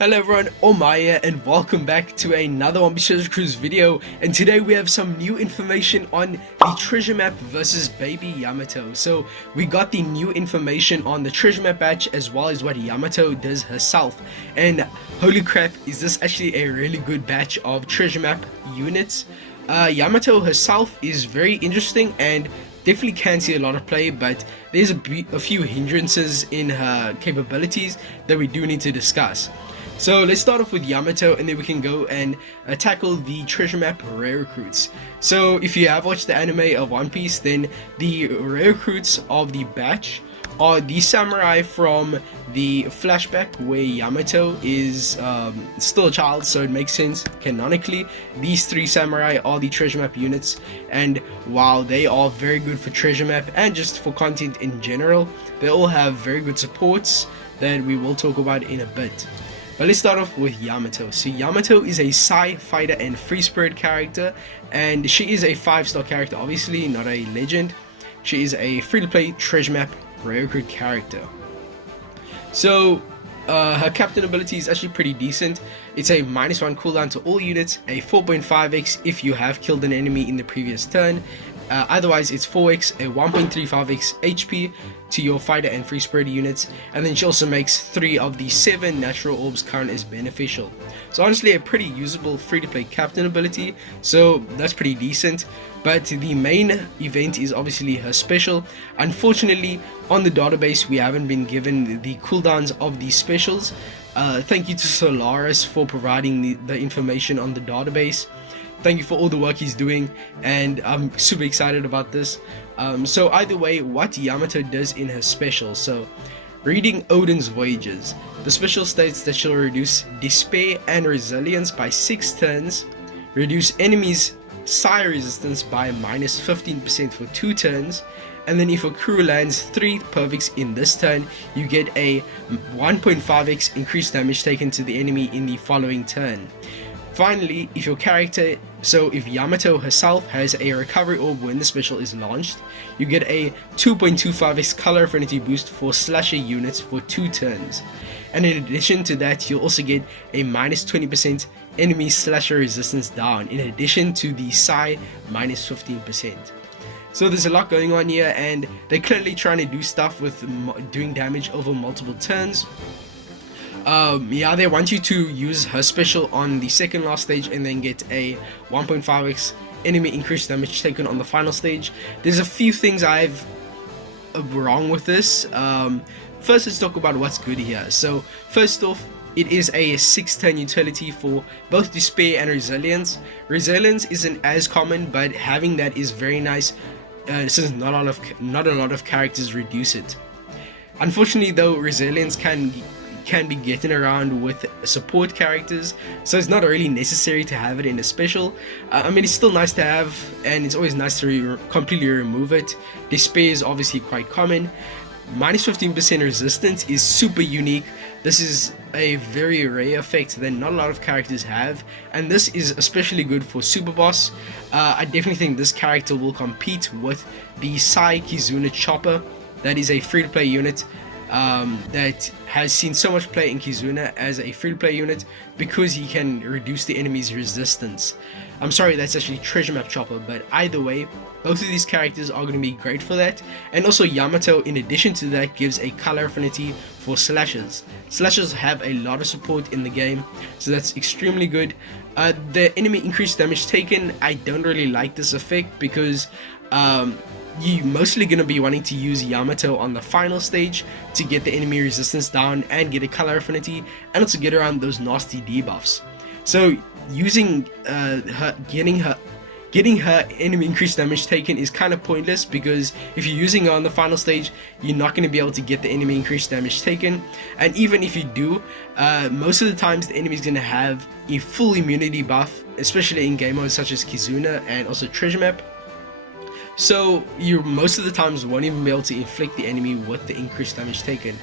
Hello everyone, Omae and welcome back to another One Piece Treasure Cruise video, and today we have some new information on the treasure map versus baby Yamato. So we got the new information on the treasure map batch as well as what Yamato does herself, and holy crap, is this actually a really good batch of treasure map units. Yamato herself is very interesting and definitely can see a lot of play, but there's a few hindrances in her capabilities that we do need to discuss. So let's start off with Yamato, and then we can go and tackle the treasure map rare recruits. So if you have watched the anime of One Piece, then the rare recruits of the batch are the samurai from the flashback where Yamato is still a child, so it makes sense canonically. These three samurai are the treasure map units, and while they are very good for treasure map and just for content in general, they all have very good supports that we will talk about in a bit. But let's start off with Yamato. So Yamato is a Psy fighter and free spirit character, and she is a 5-star character, obviously not a legend. She is a free-to-play treasure map rare recruit character. So her captain ability is actually pretty decent. It's a -1 cooldown to all units, a 4.5x if you have killed an enemy in the previous turn. Otherwise it's 4x, a 1.35x HP to your fighter and free spirit units, and then she also makes 3 of the 7 natural orbs count as beneficial. So honestly a pretty usable free-to-play captain ability, so that's pretty decent. But the main event is obviously her special. Unfortunately on the database we haven't been given the cooldowns of these specials. Thank you to Solaris for providing the information on the database. Thank you for all the work he's doing, and I'm super excited about this. So either way, what Yamato does in her special. So reading Odin's Voyages, the special states that she'll reduce despair and resilience by 6 turns, reduce enemies Psy resistance by -15% for 2 turns, and then if a crew lands 3 perfects in this turn, you get a 1.5x increased damage taken to the enemy in the following turn. Finally, if your character, so if Yamato herself has a recovery orb when the special is launched, you get a 2.25x color affinity boost for slasher units for 2 turns. And in addition to that, you'll also get a -20% enemy slasher resistance down, in addition to the Psy -15%. So there's a lot going on here, and they're clearly trying to do stuff with doing damage over multiple turns. Yeah, they want you to use her special on the second last stage and then get a 1.5x enemy increased damage taken on the final stage. There's a few things I've wrong with this. First, let's talk about what's good here. So first off, it is a 6-turn utility for both despair and resilience. Resilience isn't as common, but having that is very nice, since not a lot of characters reduce it. Unfortunately though, resilience can be getting around with support characters, so it's not really necessary to have it in a special. I mean, it's still nice to have, and it's always nice to completely remove it. Despair is obviously quite common. -15% resistance is super unique. This is a very rare effect that not a lot of characters have, and this is especially good for Super Boss. I definitely think this character will compete with the Psy Kizuna Chopper. That is a free-to-play unit that has seen so much play in Kizuna as a free-to-play unit because he can reduce the enemy's resistance. I'm sorry, that's actually Treasure Map Chopper, but either way, both of these characters are going to be great for that. And also Yamato, in addition to that, gives a color affinity for slashers. Slashers have a lot of support in the game, so that's extremely good. The enemy increased damage taken, I don't really like this effect because you're mostly going to be wanting to use Yamato on the final stage to get the enemy resistance down and get a color affinity, and also get around those nasty debuffs. So using getting her enemy increased damage taken is kind of pointless, because if you're using her on the final stage, you're not going to be able to get the enemy increased damage taken. And even if you do, most of the times the enemy is going to have a full immunity buff, especially in game modes such as Kizuna and also Treasure Map. So you most of the times won't even be able to inflict the enemy with the increased damage taken.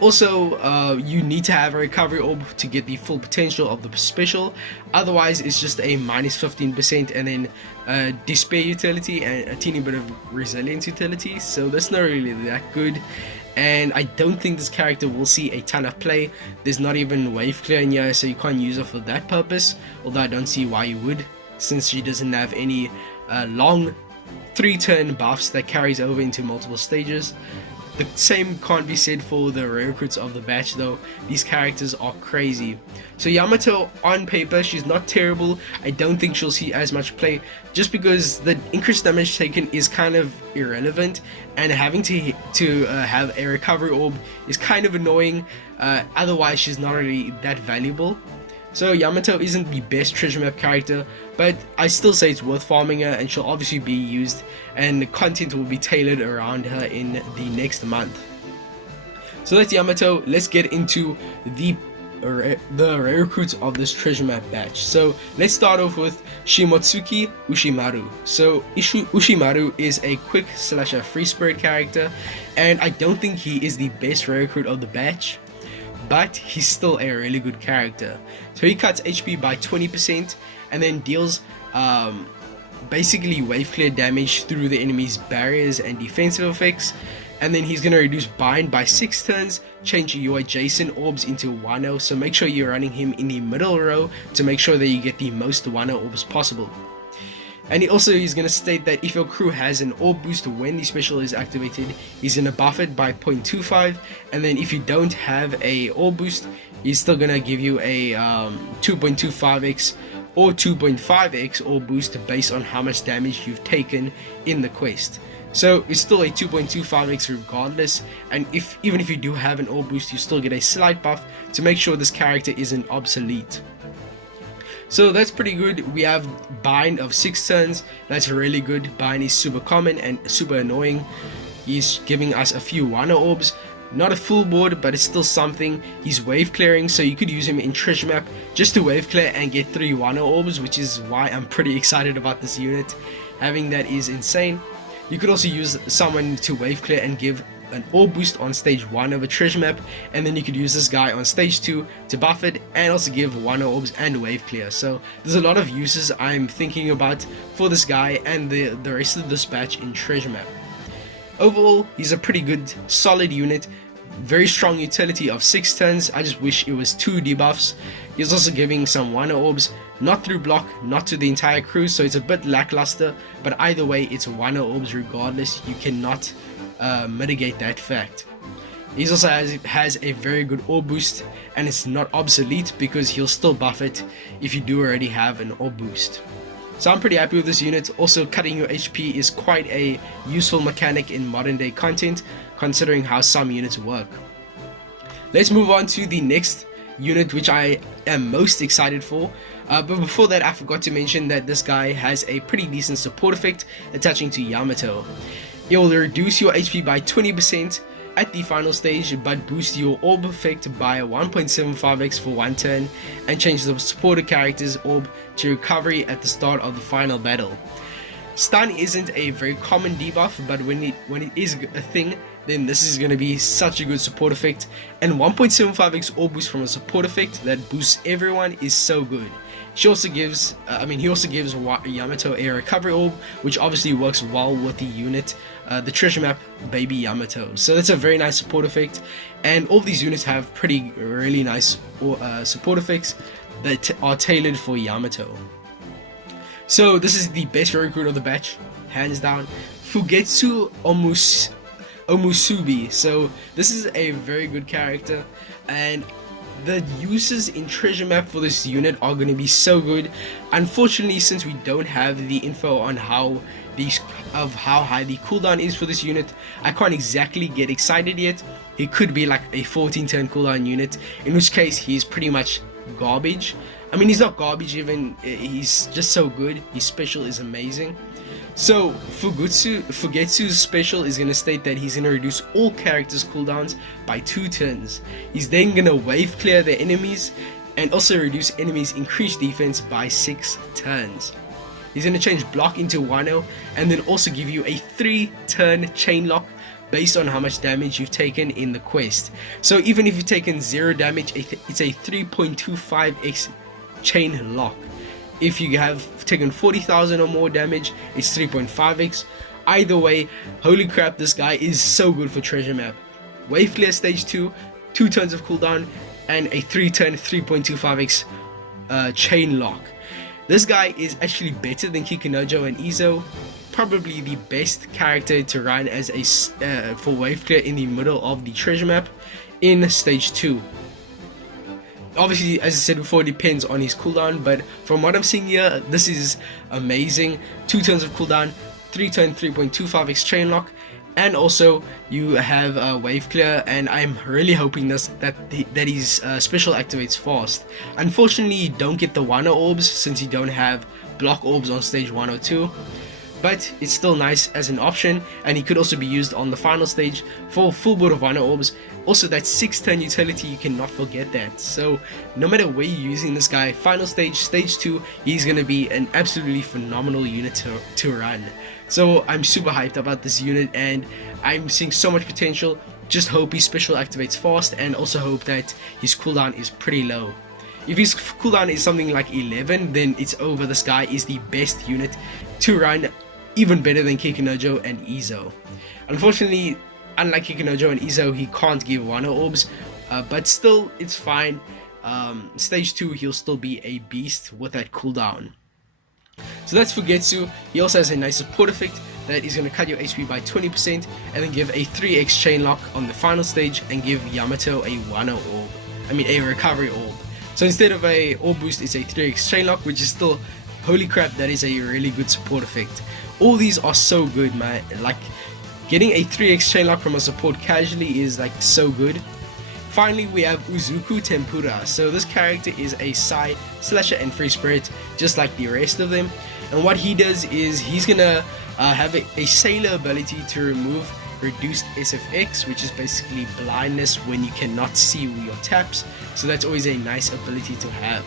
Also, you need to have a recovery orb to get the full potential of the special. Otherwise, it's just a -15% and then despair utility and a teeny bit of resilience utility. So that's not really that good. and I don't think this character will see a ton of play. There's not even wave clear in here, so you can't use her for that purpose, although I don't see why you would, since she doesn't have any long 3-turn buffs that carries over into multiple stages. The same can't be said for the rare recruits of the batch though. These characters are crazy. So Yamato, on paper, she's not terrible. I don't think she'll see as much play just because the increased damage taken is kind of irrelevant, and having to have a recovery orb is kind of annoying. Otherwise she's not really that valuable. So Yamato isn't the best treasure map character, but I still say it's worth farming her, and she'll obviously be used, and the content will be tailored around her in the next month. So that's Yamato. Let's get into the rare recruits of this treasure map batch. So let's start off with Shimotsuki Ushimaru. So Ushimaru is a quick / free spirit character, and I don't think he is the best rare recruit of the batch, but he's still a really good character. So he cuts HP by 20% and then deals basically wave clear damage through the enemy's barriers and defensive effects, and then he's going to reduce bind by 6 turns, change your adjacent orbs into Wano, so make sure you're running him in the middle row to make sure that you get the most Wano orbs possible. And he's going to state that if your crew has an orb boost when the special is activated, he's going to buff it by 0.25, and then if you don't have a orb boost, he's still going to give you a 2.25x or 2.5x orb boost based on how much damage you've taken in the quest. So it's still a 2.25x regardless, and even if you do have an orb boost, you still get a slight buff to make sure this character isn't obsolete. So that's pretty good. We have bind of 6 turns. That's really good. Bind is super common and super annoying. He's giving us a few Wano orbs. Not a full board, but it's still something. He's wave clearing, so you could use him in treasure map just to wave clear and get 3 Wano orbs, which is why I'm pretty excited about this unit. Having that is insane. You could also use someone to wave clear and give an orb boost on stage 1 of a treasure map, and then you could use this guy on stage 2 to buff it and also give Wano orbs and wave clear. So there's a lot of uses I'm thinking about for this guy and the rest of this batch in treasure map. Overall, he's a pretty good solid unit, very strong utility of 6 turns. I just wish it was 2 debuffs. He's also giving some Wano orbs, not through block, not to the entire crew, so it's a bit lackluster, but either way it's Wano orbs regardless. You cannot mitigate that fact. He also has a very good orb boost, and it's not obsolete because he'll still buff it if you do already have an orb boost. So I'm pretty happy with this unit. Also, cutting your HP is quite a useful mechanic in modern day content, considering how some units work. Let's move on to the next unit, which I am most excited for. But before that, I forgot to mention that this guy has a pretty decent support effect attaching to Yamato. It will reduce your HP by 20% at the final stage, but boost your orb effect by 1.75x for 1 turn, and change the supported character's orb to recovery at the start of the final battle. Stun isn't a very common debuff, but when it is a thing, then this is going to be such a good support effect, and 1.75x orb boost from a support effect that boosts everyone is so good. He also gives Yamato a recovery orb, which obviously works well with the unit, the treasure map Baby Yamato. So that's a very nice support effect, and all these units have really nice support effects that are tailored for Yamato. So this is the best recruit of the batch, hands down. Fugetsu Omusubi. So this is a very good character, and the uses in treasure map for this unit are going to be so good. Unfortunately, since we don't have the info on how high the cooldown is for this unit, I can't exactly get excited yet. It could be like a 14 turn cooldown unit, in which case he's pretty much garbage. I mean, he's not garbage even, he's just so good. His special is amazing. So Fugetsu's special is going to state that he's going to reduce all characters' cooldowns by 2 turns. He's then going to wave clear the enemies and also reduce enemies' increased defense by 6 turns. He's going to change block into Wano and then also give you a 3-turn chain lock based on how much damage you've taken in the quest. So even if you've taken 0 damage, it's a 3.25x chain lock. If you have taken 40,000 or more damage, it's 3.5x. Either way, holy crap, this guy is so good for treasure map. wave clear stage 2, 2 turns of cooldown, and a 3-turn 3.25x chain lock. This guy is actually better than Kikunojo and Izo, probably the best character to run as a for wave clear in the middle of the treasure map in stage 2. Obviously, as I said before, it depends on his cooldown, but from what I'm seeing here, this is amazing. 2 turns of cooldown, 3-turn 3.25x chain lock, and also you have wave clear, and I'm really hoping that his special activates fast. Unfortunately, you don't get the Wano orbs since you don't have block orbs on stage 1 or 2, but it's still nice as an option, and he could also be used on the final stage for full board of Wano orbs. Also, that 6-turn utility, you cannot forget that. So no matter where you're using this guy, final stage, stage 2, he's going to be an absolutely phenomenal unit to run. So I'm super hyped about this unit, and I'm seeing so much potential. Just hope his special activates fast, and also hope that his cooldown is pretty low. If his cooldown is something like 11, then it's over. This guy is the best unit to run, even better than Kikunojo and Izo. Unfortunately, unlike Kikunojo and Izo, he can't give Wano orbs, but still, it's fine. Stage 2, he'll still be a beast with that cooldown. So that's Fugetsu. He also has a nice support effect that is going to cut your HP by 20% and then give a 3x chain lock on the final stage and give Yamato a Wano orb. A recovery orb. So instead of a orb boost, it's a 3x chain lock, which is still, holy crap, that is a really good support effect. All these are so good, man. Like, getting a 3x chain lock from a support casually is like so good. Finally, we have Uzuku Tempura. So this character is a side slasher and free spirit, just like the rest of them. And what he does is he's gonna have a sailor ability to remove reduced SFX, which is basically blindness when you cannot see your taps. So that's always a nice ability to have.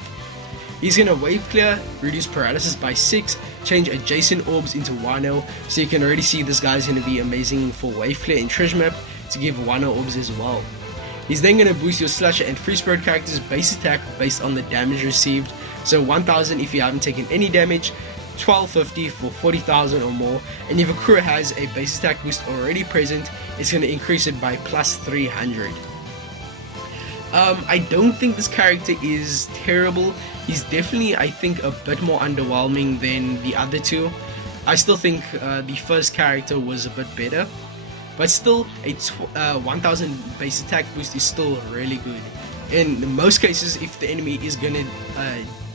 He's gonna wave clear, reduce paralysis by 6, change adjacent orbs into Wano. So you can already see this guy's gonna be amazing for wave clear and treasure map to give Wano orbs as well. He's then going to boost your slasher and free spirit character's base attack based on the damage received. So 1000 if you haven't taken any damage, 1250 for 40,000 or more, and if a crew has a base attack boost already present, it's going to increase it by plus 300. I don't think this character is terrible. He's definitely, I think, a bit more underwhelming than the other two. I still think the first character was a bit better. But still, a 1000 base attack boost is still really good. In most cases, if the enemy is going to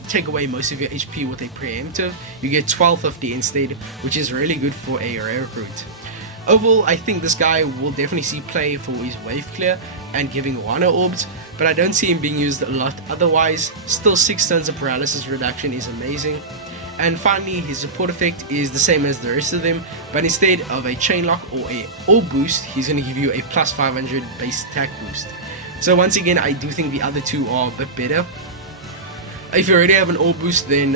take away most of your HP with a preemptive, you get 1250 instead, which is really good for a rare recruit. Overall, I think this guy will definitely see play for his wave clear and giving Wano orbs, but I don't see him being used a lot otherwise. Still, 6 turns of paralysis reduction is amazing. And finally, his support effect is the same as the rest of them, but instead of a chain lock or a orb boost, he's going to give you a plus 500 base attack boost. So once again, I do think the other two are a bit better. If you already have an orb boost, then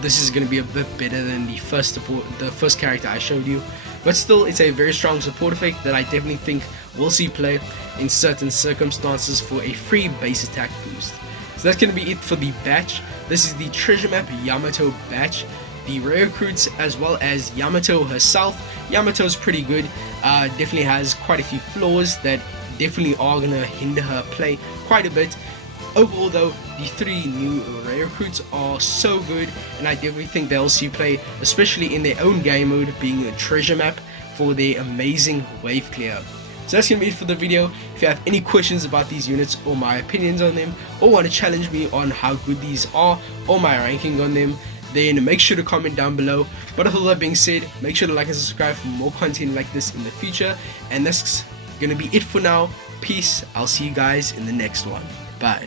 this is going to be a bit better than the first character I showed you. But still, it's a very strong support effect that I definitely think will see play in certain circumstances for a free base attack boost. So that's going to be it for the batch. This is the treasure map Yamato batch. The rare recruits as well as Yamato herself. Yamato's pretty good. Definitely has quite a few flaws that definitely are going to hinder her play quite a bit. Overall though, the 3 new rare recruits are so good, and I definitely think they'll see play, especially in their own game mode being a treasure map, for their amazing wave clear. So that's going to be it for the video. If you have any questions about these units or my opinions on them, or want to challenge me on how good these are or my ranking on them, then make sure to comment down below. But with all that being said, make sure to like and subscribe for more content like this in the future. And that's going to be it for now. Peace. I'll see you guys in the next one. Bye.